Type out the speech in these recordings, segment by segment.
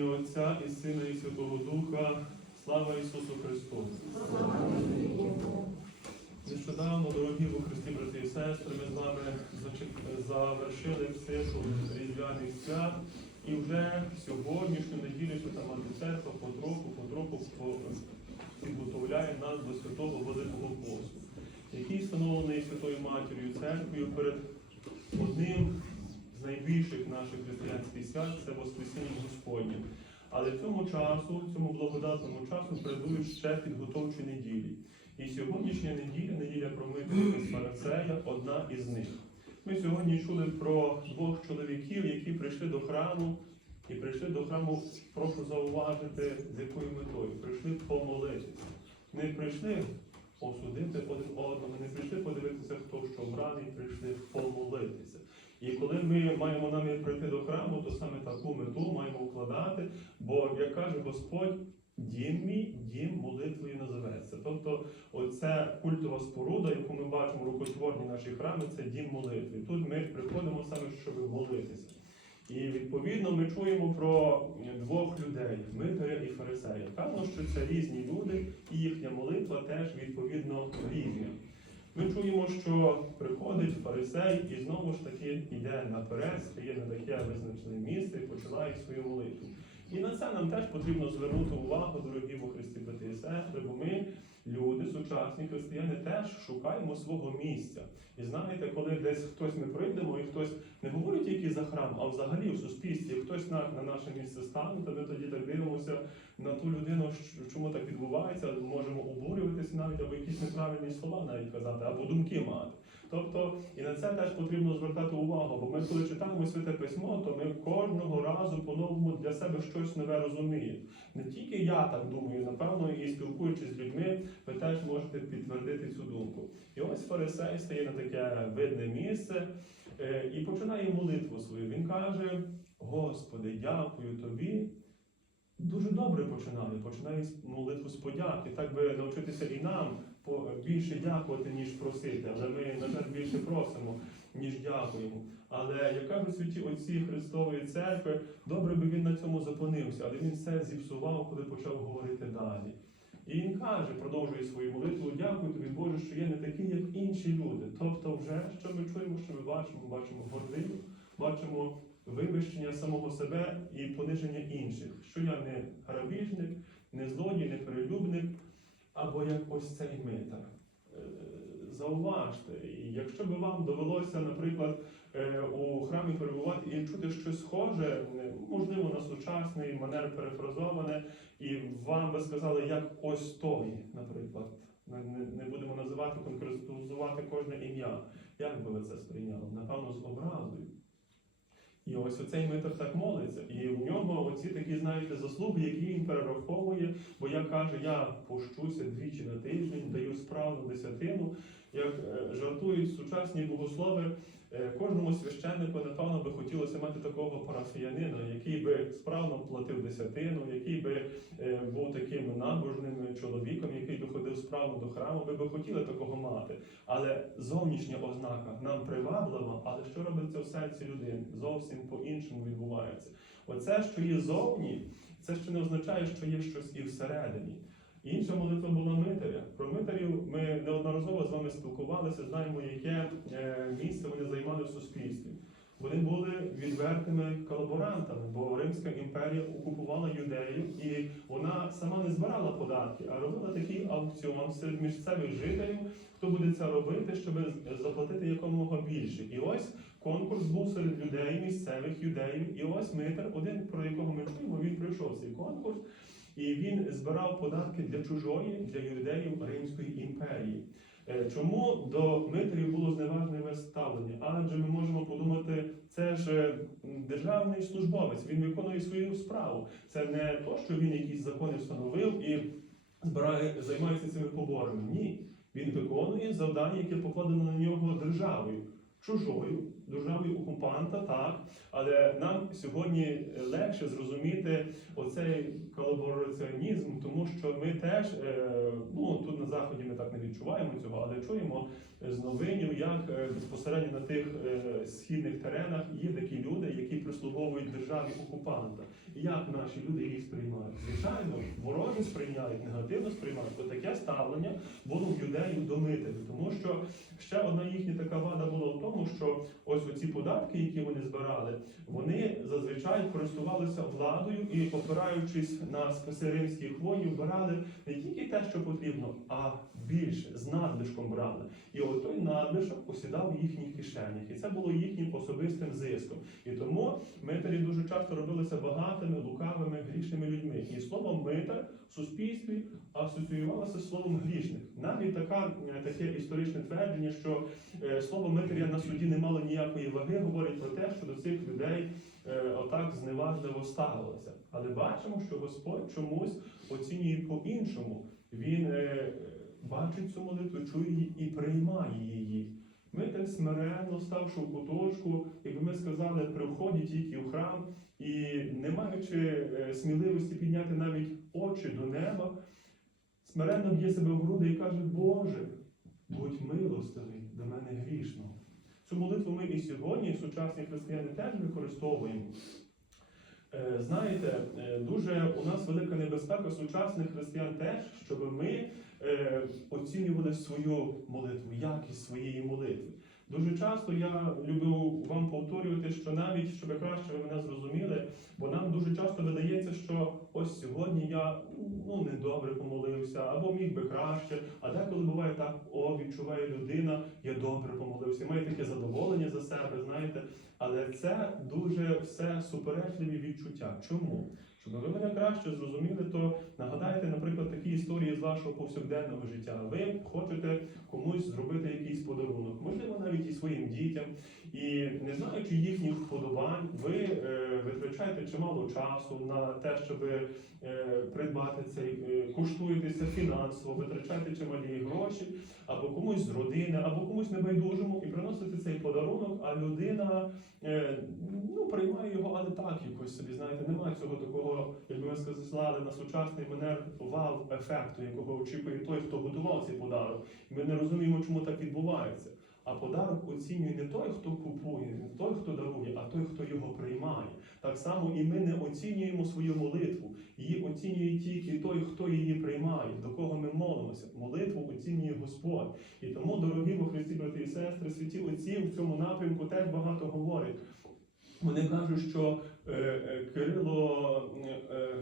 ім'я Отця і Сина і Святого Духа. Слава Ісусу Христу! Нещодавно, дорогі у Христі, брати і сестри, ми з вами завершили цикл різдвяних свят. І вже сьогоднішню неділю Свята Мати Церква потроху, потроху підготовляє нас до святого Великого Посту, який встановлений Святою Матір'ю Церквою перед одним найбільших наших християнських свят це Воскресіння Господнє. Але цьому часу, цьому благодатному часу передують ще підготовчі неділі. І сьогоднішня неділя, неділя промитися з одна із них. Ми сьогодні чули про двох чоловіків, які прийшли до храму, і прийшли до храму, прошу зауважити, з якою метою. Прийшли помолитися. Не прийшли осудити один одного, не прийшли подивитися, хто що браний, прийшли помолитися. І коли ми маємо намір прийти до храму, то саме таку мету маємо вкладати, бо, як каже Господь, дім мій, дім молитвою називається. Тобто, оця культова споруда, яку ми бачимо рукотворні наші храми, це дім молитви. Тут ми приходимо саме, щоб молитися. І відповідно ми чуємо про двох людей Митаря і Фарисея. Певно, що це різні люди, і їхня молитва теж відповідно різна. Ми чуємо, що приходить фарисей і знову ж таки йде наперед, стає на таке визначене місце і починає свою молитву. І на це нам теж потрібно звернути увагу, дорогі во Христі брати бо ми, люди, сучасні християни, теж шукаємо свого місця. І знаєте, коли десь хтось ми прийдемо, і хтось не говорить тільки за храм, а взагалі в суспільстві, хтось на, на наше місце стане, то ми тоді так дивимося на ту людину, що- чому так відбувається, можемо обурюватися навіть або якісь неправильні слова навіть казати, або думки мати. Тобто і на це теж потрібно звертати увагу, бо ми, коли читаємо святе письмо, то ми кожного разу по-новому для себе щось нове розуміємо. Не тільки я так думаю, напевно, і спілкуючись з людьми, ви теж можете підтвердити цю думку. І ось фарисей стає на таке видне місце е, і починає молитву свою. Він каже: Господи, дякую тобі. Дуже добре починає, починає молитву з подяки. Так би навчитися і нам більше дякувати, ніж просити. Але ми, на жаль, більше просимо, ніж дякуємо. Але як кажуть святі отці Христової церкви, добре би він на цьому зупинився, але він все зіпсував, коли почав говорити далі. І він каже, продовжує свою молитву, дякую тобі, Боже, що я не такий, як інші люди. Тобто, вже що ми чуємо, що ми бачимо, бачимо гординю, бачимо вивищення самого себе і пониження інших, що я не грабіжник, не злодій, не перелюбник, або як ось цей митар. Е, Зауважте, якщо би вам довелося, наприклад, е, у храмі перебувати і чути щось схоже, е, можливо, на сучасний манер перефразоване, і вам би сказали, як ось той, наприклад, не, не будемо називати, конкретизувати кожне ім'я. Як би ви це сприйняли? Напевно, з образою. І ось оцей митр так молиться. І у нього оці такі, знаєте, заслуги, які він перераховує, бо я каже, я пощуся двічі на тиждень, даю справну десятину. Як е, жартують сучасні богослови, кожному священнику, напевно, би хотілося мати такого парафіянина, який би справно платив десятину, який би е, був таким набожним чоловіком, який би ходив справно до храму. Ми би хотіли такого мати. Але зовнішня ознака нам приваблива, але що робиться в серці людини? Зовсім по-іншому відбувається. Оце, що є зовні, це ще не означає, що є щось і всередині. Інша молитва була митаря. Про митарів ми неодноразово з вами спілкувалися, знаємо, яке е, місце вони займали в суспільстві. Вони були відвертими колаборантами, бо Римська імперія окупувала юдею, і вона сама не збирала податки, а робила такий аукціон серед місцевих жителів, хто буде це робити, щоб заплатити якомога більше. І ось конкурс був серед людей, місцевих юдеїв. І ось митер, один про якого ми чуємо, він пройшов цей конкурс, і він збирав податки для чужої, для юдеїв Римської імперії. Е, Чому до митерів було зневажливе ставлення? Адже ми можемо подумати, це ж державний службовець, він виконує свою справу. Це не то, що він якісь закони встановив і збирає, займається цими поборами. Ні. Він виконує завдання, яке покладено на нього державою, чужою, державою окупанта, так, але нам сьогодні легше зрозуміти оцей колабораціонізм, тому що ми теж е, ну тут на заході так не відчуваємо цього, але чуємо з новинів, як е, безпосередньо на тих е, східних теренах є такі люди, які прислуговують державі окупанта. Як наші люди їх сприймають? Звичайно, вороже сприйняють, негативно сприймають. Бо таке ставлення було в юдеїв до мителів, тому що ще одна їхня така вада була в тому, що ось оці податки, які вони збирали, вони зазвичай користувалися владою і, опираючись на списи римських воїнів, брали не тільки те, що потрібно, а більше з надлишком брали. І от той надлишок осідав в їхніх кишенях, і це було їхнім особистим зиском. І тому митарі дуже часто робилися багатими, лукавими, грішними людьми. І слово митар в суспільстві асоціювалося з словом грішник. Навіть така, е, таке історичне твердження, що е, слово митаря на суді не мало ніякої ваги, говорить про те, що до цих людей е, отак зневажливо ставилося. Але бачимо, що Господь чомусь оцінює по-іншому. Він бачить цю молитву, чує її і приймає її. Ми так смиренно, ставши в куточку, якби ми сказали, при вході тільки в храм, і не маючи е, сміливості підняти навіть очі до неба, смиренно б'є себе в груди і каже, Боже, будь милостивий до мене грішного. Цю молитву ми і сьогодні, сучасні християни, теж використовуємо. Е, Знаєте, е, дуже у нас велика небезпека сучасних християн теж, щоб ми е, оцінювали свою молитву, якість своєї молитви. Дуже часто я люблю вам повторювати, що навіть щоб краще ви мене зрозуміли, бо нам дуже часто видається, що ось сьогодні я ну недобре помолився, або міг би краще. А деколи буває так, о, відчуває людина, я добре помолився, має таке задоволення за себе, знаєте. Але це дуже все суперечливі відчуття. Чому? Щоб ви мене краще зрозуміли, то нагадайте, наприклад, такі історії з вашого повсякденного життя. Ви хочете комусь зробити якийсь подарунок, можливо, навіть і своїм дітям. І не знаючи їхніх вподобань, ви е, витрачаєте чимало часу на те, щоб е, придбати цей, е, коштуєтеся фінансово, витрачаєте чималі гроші, або комусь з родини, або комусь небайдужому, і приносите цей подарунок, а людина е, ну, приймає його, але так якось собі, знаєте, немає цього такого, як ми сказали, на сучасний манер вау-ефекту, якого очікує той, хто готував цей подарок. І ми не розуміємо, чому так відбувається. А подарок оцінює не той, хто купує, не той, хто дарує, а той, хто його приймає. Так само і ми не оцінюємо свою молитву. Її оцінює тільки той, хто її приймає, до кого ми молимося. Молитву оцінює Господь. І тому, дорогі во Христі, брати і сестри, святі отці в цьому напрямку теж багато говорять. Вони кажуть, що е, е, Кирило е, е,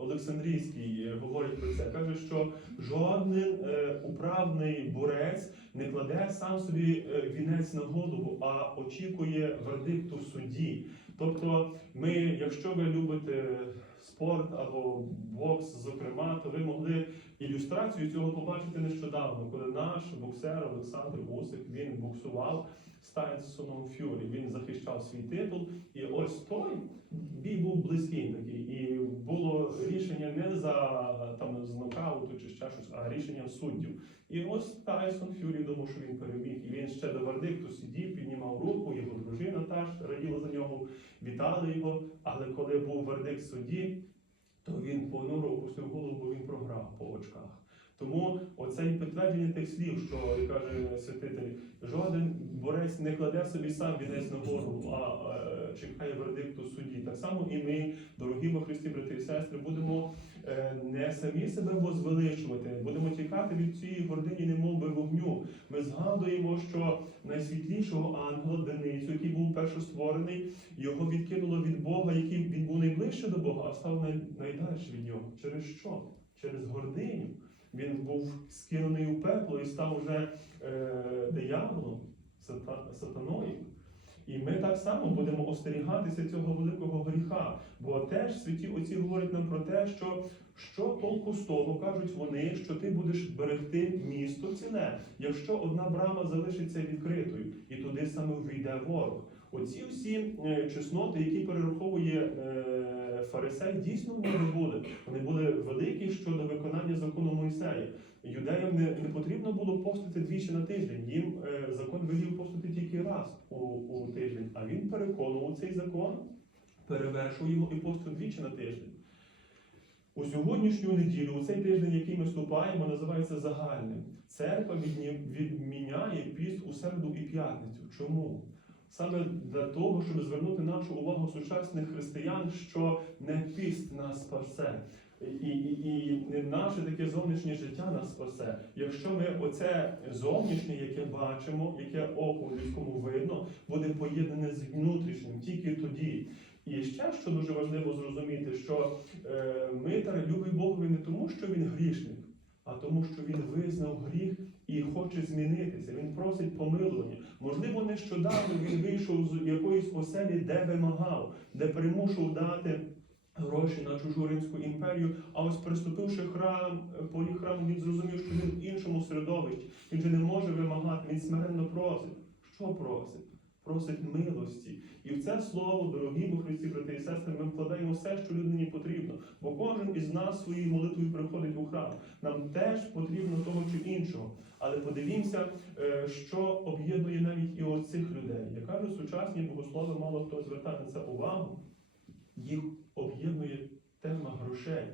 Олександрійський е, говорить про це. Каже, що жоден е, управний борець не кладе сам собі е, вінець на голову, а очікує вердикту в суді. Тобто, ми, якщо ви любите спорт або бокс, зокрема, то ви могли ілюстрацію цього побачити нещодавно, коли наш боксер Олександр Усик він боксував з Тайсоном Фюрі. Він захищав свій титул, і ось той бій був близький такий. І було рішення не за там з нокауту чи ще щось, а рішенням суддів. І ось Тайсон Фюрі думав, що він переміг. І він ще до вердикту сидів, піднімав руку, його дружина теж раділа за нього, вітали його. Але коли був вердикт судді, то він понуро опустив голову, бо він програв по очках. Тому оце і підтвердження тих слів, що каже святитель, жоден борець не кладе собі сам вінець на голову, а е, чекає вердикту судді. Так само і ми, дорогі во Христі, брати і сестри, будемо е, не самі себе возвеличувати, будемо тікати від цієї гордині, немов би вогню. Ми згадуємо, що найсвітлішого ангела Деницю, який був першостворений, його відкинуло від Бога, який він був найближче до Бога, а став най, найдальше від нього. Через що? Через гординю. Він був скинений у пекло і став вже е, дияволом, сатаною. І ми так само будемо остерігатися цього великого гріха. Бо теж святі отці говорять нам про те, що що толку з того, кажуть вони, що ти будеш берегти місто ціле, якщо одна брама залишиться відкритою, і туди саме війде ворог. Оці всі е, чесноти, які перераховує е, фарисеї дійсно вони були. Вони були великі щодо виконання закону Мойсея. Юдеям не, не потрібно було постити двічі на тиждень. Їм е, закон велів постити тільки раз у, у тиждень, а він переконував цей закон, перевершував його і постив двічі на тиждень. У сьогоднішню неділю, у цей тиждень, який ми вступаємо, називається загальним. Церква відміняє піст у середу і п'ятницю. Чому? Саме для того, щоб звернути нашу увагу сучасних християн, що не піст нас спасе, і, і, і наше таке зовнішнє життя нас спасе. Якщо ми оце зовнішнє, яке бачимо, яке оку людському видно, буде поєднане з внутрішнім тільки тоді. І ще що дуже важливо зрозуміти, що е, митар любить Богові не тому, що він грішник, а тому, що він визнав гріх і хоче змінитися. Він просить помилування. Можливо, нещодавно він вийшов з якоїсь оселі, де вимагав, де примушував дати. Гроші на чужу Римську імперію, а ось приступивши храм, полі храму, він зрозумів, що він в іншому середовищі. Він же не може вимагати, він смиренно просить. Що просить? Просить милості. І в це слово, дорогі у Христі, брати і сестри, ми вкладаємо все, що людині потрібно. Бо кожен із нас своєю молитвою приходить у храм. Нам теж потрібно того чи іншого. Але подивімося, е, що об'єднує навіть і оцих людей. Я кажу, сучасні богослови, мало хто звертає на це увагу. Їх об'єднує тема грошей.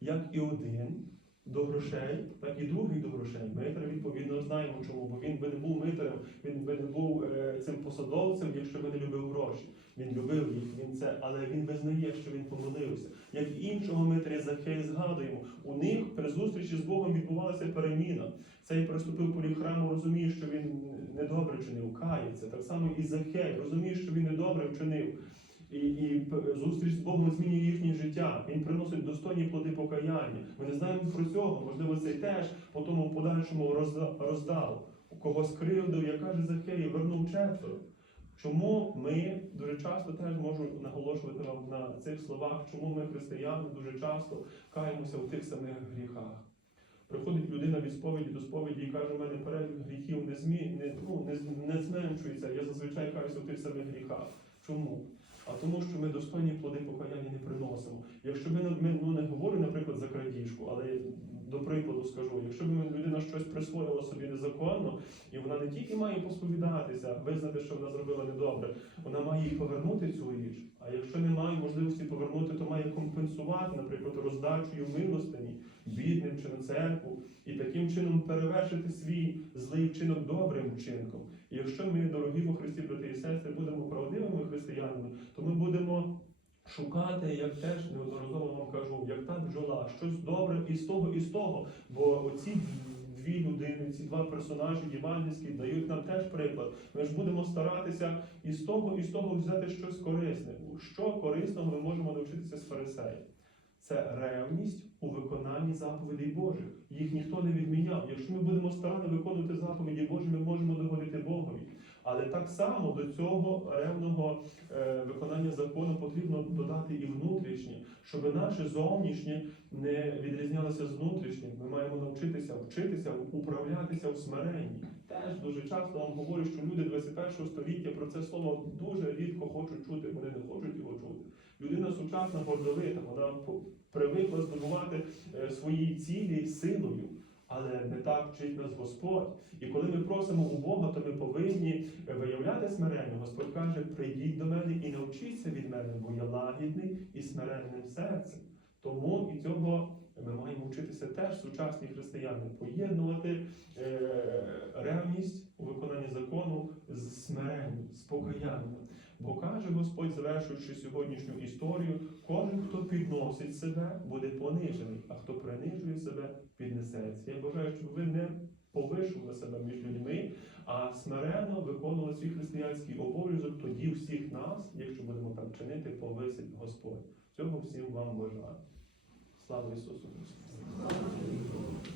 Як і один до грошей, так і другий до грошей. Митер, відповідно, знаємо чому, бо він би не був митерем, він би не був е, цим посадовцем, якщо би не любив гроші. Він любив їх, він це, але він визнає, що він помилився. Як і іншого Митря Захей згадуємо, у них при зустрічі з Богом відбувалася переміна. Цей приступив полі храму, розуміє, що він недобре вчинив, кається. Так само і Захей розуміє, що він недобре вчинив. І, і зустріч з Богом змінює їхнє життя. Він приносить достойні плоди покаяння. Ми не знаємо про цього. Можливо, цей теж по тому подальшому роздав. У кого скривдив, як каже Захей, вернув четверо. Чому ми дуже часто теж можу наголошувати вам на цих словах, чому ми, християни, дуже часто каємося у тих самих гріхах? Приходить людина від сповіді до сповіді і каже, у мене перелік гріхів не змі... не, ну, не, не зменшується. Я зазвичай каюся у тих самих гріхах. Чому? А тому, що ми достойні плоди покаяння не приносимо. Якщо ми, ми ну, не говорю, наприклад, за крадіжку, але до прикладу скажу, якщо б людина щось присвоїла собі незаконно, і вона не тільки має посповідатися, визнати, що вона зробила недобре, вона має і повернути цю річ. А якщо не має можливості повернути, то має компенсувати, наприклад, роздачею милостині, бідним чи на церкву, і таким чином перевершити свій злий вчинок добрим вчинком. І якщо ми, дорогі у Христі, брати і сестри, будемо правдивими християнами, то ми будемо шукати, як теж неодноразово вам кажу, як та бджола, щось добре і з того, і з того. Бо оці дві людини, ці два персонажі євангельські дають нам теж приклад. Ми ж будемо старатися і з того, і з того взяти щось корисне. Що корисного ми можемо навчитися з фарисеїв? Це ревність у виконанні заповідей Божих. Їх ніхто не відміняв. Якщо ми будемо старанно виконувати заповіді Божі, ми можемо догодити Богові. Але так само до цього ревного е, виконання закону потрібно додати і внутрішнє, щоб наше зовнішнє не відрізнялося з внутрішнім. Ми маємо навчитися вчитися управлятися в смиренні. Теж дуже часто вам говорю, що люди 21 століття про це слово дуже рідко хочуть чути, вони не хочуть його чути. Людина сучасна гордовита, вона привикла здобувати е, свої цілі силою. Але не так вчить нас Господь. І коли ми просимо у Бога, то ми повинні е, виявляти смирення. Господь каже: прийдіть до мене і навчіться від мене, бо я лагідний і смиренним серцем. Тому і цього ми маємо вчитися теж сучасні християни поєднувати е, ревність у виконанні закону з смиренням, з покаянням. Бо каже Господь, завершуючи сьогоднішню історію, кожен, хто підносить себе, буде понижений, а хто принижує себе, піднесеться. Я бажаю, щоб ви не повишували себе між людьми, а смиренно виконували свій християнський обов'язок. Тоді всіх нас, якщо будемо так чинити, повисить Господь. Цього всім вам бажаю. Слава Ісусу Христу!